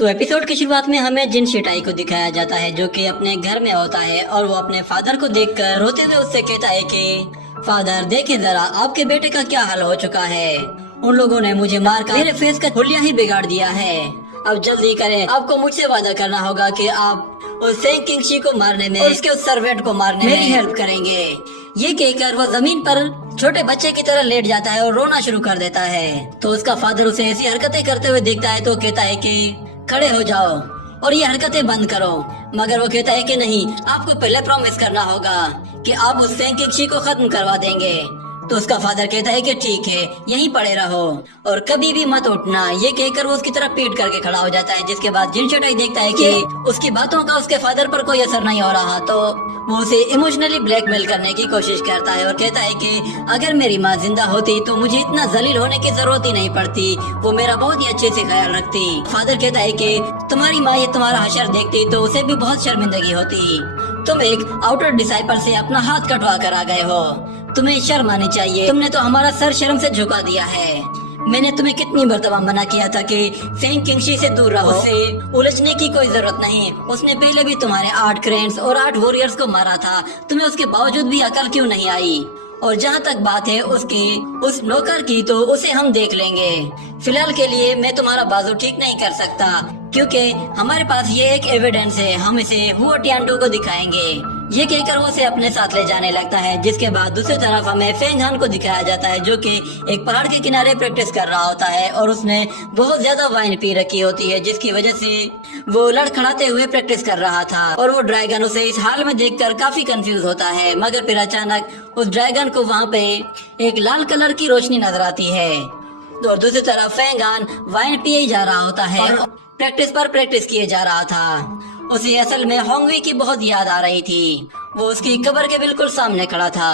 तो एपिसोड की शुरुआत में हमें जिन शिटाई को दिखाया जाता है जो कि अपने घर में होता है और वो अपने फादर को देखकर रोते हुए उससे कहता है कि फादर देखिए जरा आपके बेटे का क्या हाल हो चुका है। उन लोगों ने मुझे मारकर मेरे फेस का हुलिया ही बिगाड़ दिया है। अब जल्दी करें, आपको मुझसे वादा करना होगा कि आप उस सेंग किंगशी को मारने में और उसके उस सर्वेंट को मारने में मेरी हेल्प करेंगे। ये कहकर वो जमीन पर छोटे बच्चे की तरह लेट जाता है और रोना शुरू कर देता है। तो उसका फादर उसे ऐसी हरकतें करते हुए देखता है तो कहता है कि खड़े हो जाओ और ये हरकतें बंद करो। मगर वो कहता है कि नहीं, आपको पहले प्रॉमिस करना होगा कि आप उस सेंग किंगशी को खत्म करवा देंगे। तो उसका फादर कहता है कि ठीक है, यहीं पड़े रहो और कभी भी मत उठना। ये कहकर वो उसकी तरफ पीट करके खड़ा हो जाता है। जिसके बाद जिन शिटाई देखता है कि उसकी बातों का उसके फादर पर कोई असर नहीं हो रहा तो वो उसे इमोशनली ब्लैकमेल करने की कोशिश करता है और कहता है कि अगर मेरी माँ जिंदा होती तो मुझे इतना जलील होने की जरूरत ही नहीं पड़ती, वो मेरा बहुत ही अच्छे से ख्याल रखती। फादर कहता है कि तुम्हारी माँ ये तुम्हारा हशर देखती तो उसे भी बहुत शर्मिंदगी होती। तुम एक आउटर डिसाइपल से अपना हाथ कटवा कर आ गए हो, तुम्हें शर्म आनी चाहिए। तुमने तो हमारा सर शर्म से झुका दिया है। मैंने तुम्हें कितनी मर्तबा मना किया था कि सेंग किंगशी से दूर रहो, उससे उलझने की कोई जरूरत नहीं। उसने पहले भी तुम्हारे 8 क्रेन्स और 8 वॉरियर्स को मारा था, तुम्हें उसके बावजूद भी अकल क्यों नहीं आई? और जहाँ तक बात है उस नौकर की तो उसे हम देख लेंगे। फिलहाल के लिए मैं तुम्हारा बाजू ठीक नहीं कर सकता क्योंकि हमारे पास ये एक एविडेंस है, हम इसे हुओ टियानडू को दिखाएंगे। ये कहकर वो उसे अपने साथ ले जाने लगता है। जिसके बाद दूसरी तरफ हमें फेंग हान को दिखाया जाता है जो कि एक पहाड़ के किनारे प्रैक्टिस कर रहा होता है और उसने बहुत ज्यादा वाइन पी रखी होती है जिसकी वजह से वो लड़खड़ाते हुए प्रैक्टिस कर रहा था। और वो ड्रैगन उसे इस हाल में देखकर काफी कंफ्यूज होता है। मगर फिर अचानक उस ड्रैगन को वहाँ पे एक लाल कलर की रोशनी नजर आती है और दूसरी तरफ फेंग हान वाइन पिए जा रहा होता है और प्रैक्टिस पर प्रैक्टिस किए जा रहा था। उसे असल में होंगवी की बहुत याद आ रही थी। वो उसकी कब्र के बिल्कुल सामने खड़ा था।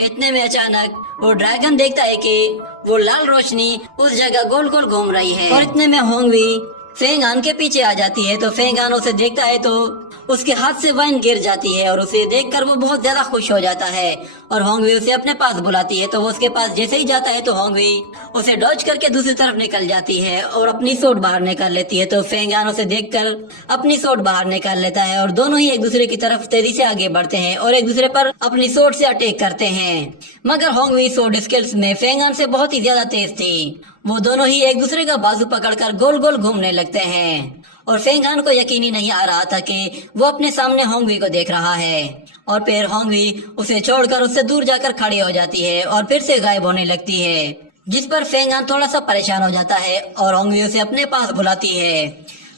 इतने में अचानक वो ड्रैगन देखता है कि वो लाल रोशनी उस जगह गोल गोल घूम रही है और इतने में होंगवी फेंग हान के पीछे आ जाती है। तो फेंग हान उसे देखता है तो उसके हाथ से वाइन गिर जाती है और उसे देखकर वो बहुत ज्यादा खुश हो जाता है और होंगवी उसे अपने पास बुलाती है। तो वो उसके पास जैसे ही जाता है तो होंगवी उसे डॉज करके दूसरी तरफ निकल जाती है और अपनी सोट बाहर निकाल लेती है। तो फेंग हान उसे देखकर अपनी सोट बाहर निकाल लेता है और दोनों ही एक दूसरे की तरफ तेजी से आगे बढ़ते हैं और एक दूसरे पर अपनी सोट से अटैक करते हैं। मगर होंगवी सोट स्किल्स में फेंग हान से बहुत ही ज्यादा तेज थी। वो दोनों ही एक दूसरे का बाजू पकड़कर गोल गोल घूमने लगते हैं और फेंग हान को यकीन ही नहीं आ रहा था कि वो अपने सामने होंगवी को देख रहा है। और फिर होंगवी उसे छोड़कर उससे दूर जाकर खड़ी हो जाती है और फिर से गायब होने लगती है। जिस पर फेंग हान थोड़ा सा परेशान हो जाता है और होंगवी उसे अपने पास बुलाती है।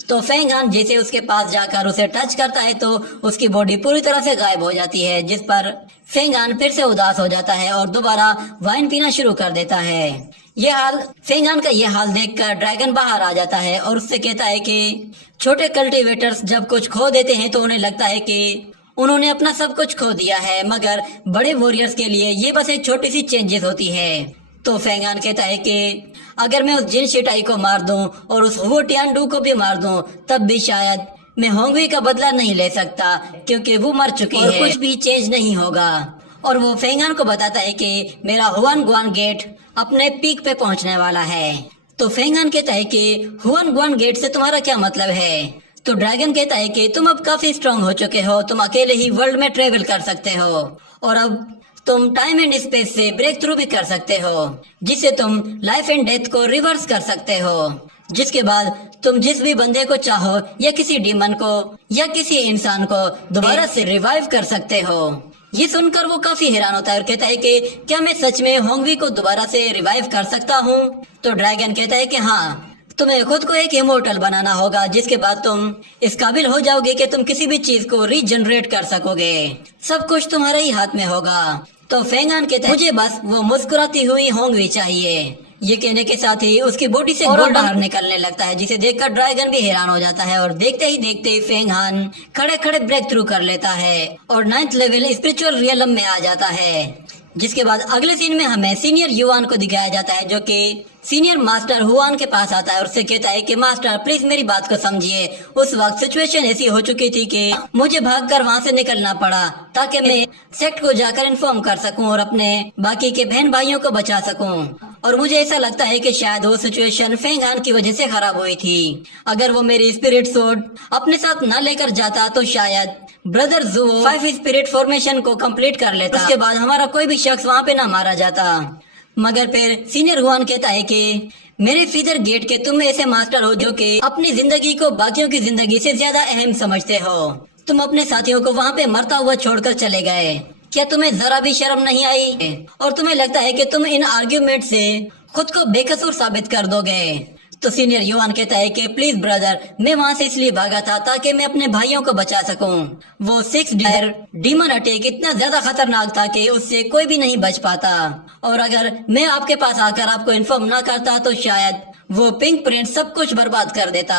तो फेंग हान जैसे उसके पास जाकर उसे टच करता है तो उसकी बॉडी पूरी तरह से गायब हो जाती है। जिस पर फेंग हान फिर से उदास हो जाता है और दोबारा वाइन पीना शुरू कर देता है। फेंग हान का ये हाल देखकर ड्रैगन बाहर आ जाता है और उससे कहता है कि छोटे कल्टीवेटर्स जब कुछ खो देते हैं तो उन्हें लगता है कि उन्होंने अपना सब कुछ खो दिया है, मगर बड़े वॉरियर्स के लिए ये बस एक छोटी सी चेंजेस होती है। तो फेंग हान कहता है कि अगर मैं उस जिन शिटाई को मार दूं और उस हुओ टियानडू को भी मार दूं तब भी शायद मैं होंगवी का बदला नहीं ले सकता क्योंकि वो मर चुकी है, कुछ भी चेंज नहीं होगा। और वो फेंग हान को बताता है कि मेरा हुआन गुआन गेट अपने पीक पे पहुंचने वाला है। तो फेंग हान कहता है कि हुआन गुआन गेट से तुम्हारा क्या मतलब है? तो ड्रैगन कहता है कि तुम अब काफी स्ट्रांग हो चुके हो, तुम अकेले ही वर्ल्ड में ट्रेवल कर सकते हो और अब तुम टाइम एंड स्पेस से ब्रेक थ्रू भी कर सकते हो जिससे तुम लाइफ एंड डेथ को रिवर्स कर सकते हो। जिसके बाद तुम जिस भी बंदे को चाहो या किसी डीमन को या किसी इंसान को दोबारा से रिवाइव कर सकते हो। ये सुनकर वो काफी हैरान होता है और कहता है कि क्या मैं सच में होंगवी को दोबारा से रिवाइव कर सकता हूँ? तो ड्रैगन कहता है कि हाँ, तुम्हें खुद को एक इमोर्टल बनाना होगा जिसके बाद तुम इस काबिल हो जाओगे कि तुम किसी भी चीज को रीजनरेट कर सकोगे। सब कुछ तुम्हारे ही हाथ में होगा। तो फेंग हान कहता है मुझे बस वो मुस्कुराती हुई होंगवी चाहिए। ये कहने के साथ ही उसकी बॉडी से गोल्ड बाहर निकलने लगता है जिसे देखकर ड्रैगन भी हैरान हो जाता है और देखते ही देखते फेंग हान खड़े खड़े ब्रेक थ्रू कर लेता है और 9th लेवल स्पिरिचुअल रियलम में आ जाता है। जिसके बाद अगले सीन में हमें सीनियर युआन को दिखाया जाता है जो कि सीनियर मास्टर हुआन के पास आता है और उससे कहता है कि मास्टर प्लीज मेरी बात को समझिए। उस वक्त सिचुएशन ऐसी हो चुकी थी कि मुझे भागकर वहाँ से निकलना पड़ा ताकि मैं सेक्ट को जाकर इन्फॉर्म कर सकूं और अपने बाकी के बहन भाइयों को बचा सकूं। और मुझे ऐसा लगता है कि शायद वो सिचुएशन फेंग हान की वजह से खराब हुई थी। अगर वो मेरी स्पिरिट सोड अपने साथ न लेकर जाता तो शायद ब्रदर जू 5 स्पिरिट फॉर्मेशन को कंप्लीट कर लेता। उसके बाद हमारा कोई भी शख्स वहाँ पे ना मारा जाता। मगर फिर सीनियर हुआन कहता है कि मेरे फीदर गेट के तुम ऐसे मास्टर हो जो कि अपनी जिंदगी को बाकियों की जिंदगी से ज्यादा अहम समझते हो। तुम अपने साथियों को वहाँ पे मरता हुआ छोड़कर चले गए। क्या तुम्हें जरा भी शर्म नहीं आई? और तुम्हें लगता है कि तुम इन आर्ग्यूमेंट से खुद को बेकसूर साबित कर दोगे? तो सीनियर युवान कहता है कि प्लीज ब्रदर, मैं वहाँ से इसलिए भागा था ताकि मैं अपने भाइयों को बचा सकूं। वो 6 डियर डीमन अटैक इतना ज्यादा खतरनाक था कि उससे कोई भी नहीं बच पाता। और अगर मैं आपके पास आकर आपको इन्फॉर्म ना करता तो शायद वो पिंक प्रिंस सब कुछ बर्बाद कर देता।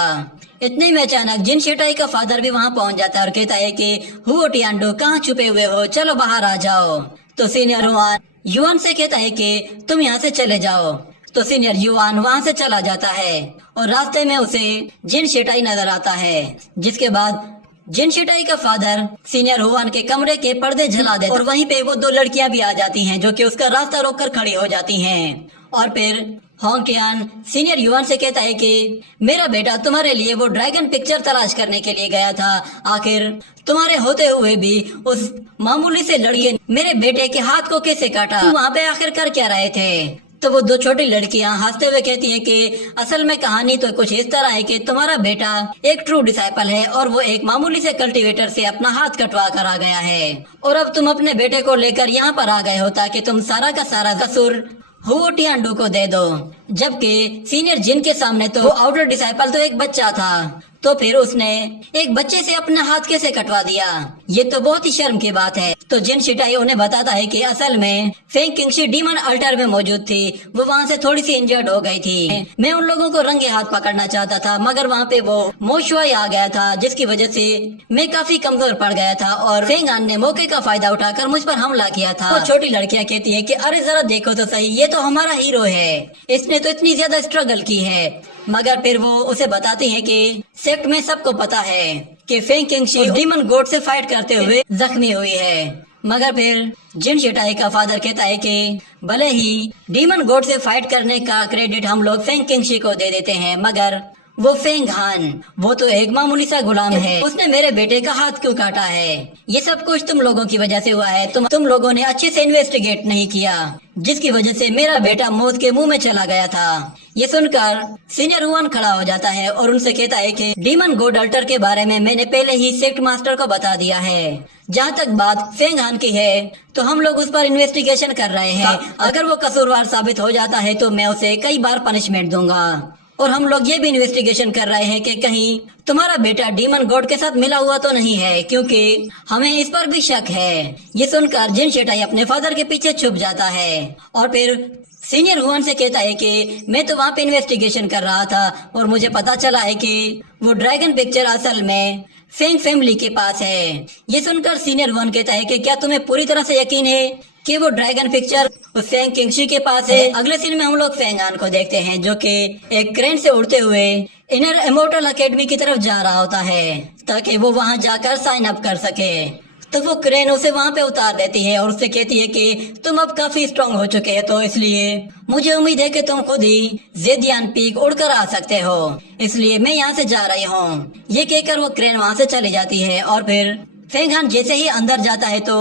इतने में अचानक जिन शेटाई का फादर भी वहाँ पहुँच जाता है और कहता है कि हुओ टियांडो, कहाँ छुपे हुए हो, चलो बाहर आ जाओ। तो सीनियर युवान से कहता है कि तुम यहाँ से चले जाओ। तो सीनियर युवान वहाँ से चला जाता है और रास्ते में उसे जिन शेटाई नजर आता है, जिसके बाद जिन शेटाई का फादर सीनियर हुआन के कमरे के पर्दे जला देता और वहीं पे वो 2 लड़कियां भी आ जाती हैं जो कि उसका रास्ता रोककर खड़ी हो जाती हैं। और फिर होंगटियान सीनियर युवान से कहता है कि मेरा बेटा तुम्हारे लिए वो ड्रैगन पिक्चर तलाश करने के लिए गया था। आखिर तुम्हारे होते हुए भी उस मामूली से लड़के मेरे बेटे के हाथ को कैसे काटा? तुम वहाँ पे आखिर कर क्या रहे थे? तो वो 2 छोटी लड़कियां हंसते हुए कहती हैं कि असल में कहानी तो कुछ इस तरह है कि तुम्हारा बेटा एक ट्रू डिसाइपल है और वो एक मामूली से कल्टीवेटर से अपना हाथ कटवा कर आ गया है। और अब तुम अपने बेटे को लेकर यहाँ पर आ गए हो ताकि तुम सारा का सारा कसूर हुओ टियांडो को दे दो। जबकि सीनियर जिन के सामने तो आउटर डिसाइपल तो एक बच्चा था, तो फिर उसने एक बच्चे से अपना हाथ कैसे कटवा दिया? ये तो बहुत ही शर्म की बात है। तो जिन शिटाई उन्हें बताता है कि असल में फेंग किंगशी डीमन अल्टर में मौजूद थी, वो वहाँ से थोड़ी सी इंजर्ड हो गई थी। मैं उन लोगों को रंगे हाथ पकड़ना चाहता था मगर वहाँ पे वो मोशुआई आ गया था, जिसकी वजह से मैं काफी कमजोर पड़ गया था और फेंग हान ने मौके का फायदा उठाकर मुझ पर हमला किया था। वो छोटी लड़कियाँ कहती है कि अरे जरा देखो तो सही, ये तो हमारा हीरो है, इसने तो इतनी ज्यादा स्ट्रगल की है। मगर फिर वो उसे बताती है कि सेक्ट में सबको पता है कि फेंग किंगशी डीमन गॉड से फाइट करते हुए जख्मी हुई है। मगर फिर जिन शिटाई का फादर कहता है कि भले ही डीमन गॉड से फाइट करने का क्रेडिट हम लोग फेंग किंगशी को दे देते हैं, मगर वो फेंग हान, वो तो एक मामूली सा गुलाम है, उसने मेरे बेटे का हाथ क्यों काटा है? ये सब कुछ तुम लोगों की वजह से हुआ है। तुम लोगों ने अच्छे से इन्वेस्टिगेट नहीं किया, जिसकी वजह से मेरा बेटा मौत के मुंह में चला गया था। ये सुनकर सीनियर हुआन खड़ा हो जाता है और उनसे कहता है कि डीमन गॉड अल्टर के बारे में मैंने पहले ही सेक्ट मास्टर को बता दिया है। जहाँ तक बात फेंग हान की है तो हम लोग उस पर इन्वेस्टिगेशन कर रहे हैं। अगर वो कसूरवार साबित हो जाता है तो मैं उसे कई बार पनिशमेंट दूंगा। और हम लोग ये भी इन्वेस्टिगेशन कर रहे हैं कि कहीं तुम्हारा बेटा डीमन गॉड के साथ मिला हुआ तो नहीं है, क्योंकि हमें इस पर भी शक है। ये सुनकर जिन शेटाई अपने फादर के पीछे छुप जाता है और फिर सीनियर हुआन से कहता है कि मैं तो वहाँ पे इन्वेस्टिगेशन कर रहा था और मुझे पता चला है कि वो ड्रैगन पिक्चर असल में फेंग फैमिली के पास है। ये सुनकर सीनियर हुआन कहता है कि क्या तुम्हें पूरी तरह से यकीन है कि वो ड्रैगन पिक्चर उस फेंग किंगशी के पास है? अगले सीन में हम लोग फेंग हान को देखते हैं जो कि एक क्रेन से उड़ते हुए इनर इमोर्टल एकेडमी की तरफ जा रहा होता है ताकि वो वहाँ जाकर साइन अप कर सके। तो वो क्रेन उसे वहाँ पे उतार देती है और उससे कहती है कि तुम अब काफी स्ट्रॉन्ग हो चुके हैं, तो इसलिए मुझे उम्मीद है कि तुम खुद ही जेदियान पीक उड़कर आ सकते हो, इसलिए मैं यहाँ से जा रही हूँ। ये कहकर वो क्रेन वहाँ से चली जाती है और फिर फेंग हान जैसे ही अंदर जाता है तो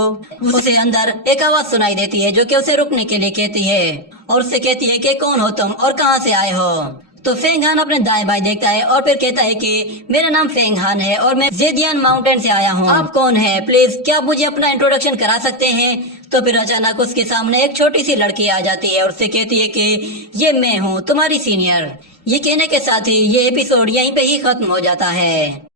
उसे अंदर एक आवाज सुनाई देती है जो कि उसे रुकने के लिए कहती है और उससे कहती है कि कौन हो तुम और कहाँ से आए हो? तो फेंग हान अपने दाएं बाएं देखता है और फिर कहता है कि मेरा नाम फेंग हान है और मैं जेदियान माउंटेन से आया हूँ। आप कौन हैं? प्लीज क्या आप मुझे अपना इंट्रोडक्शन करा सकते हैं? तो फिर अचानक उसके सामने एक छोटी सी लड़की आ जाती है और उससे कहती है कि ये मैं हूँ तुम्हारी सीनियर। ये कहने के साथ ही ये एपिसोड यहीं पे ही खत्म हो जाता है।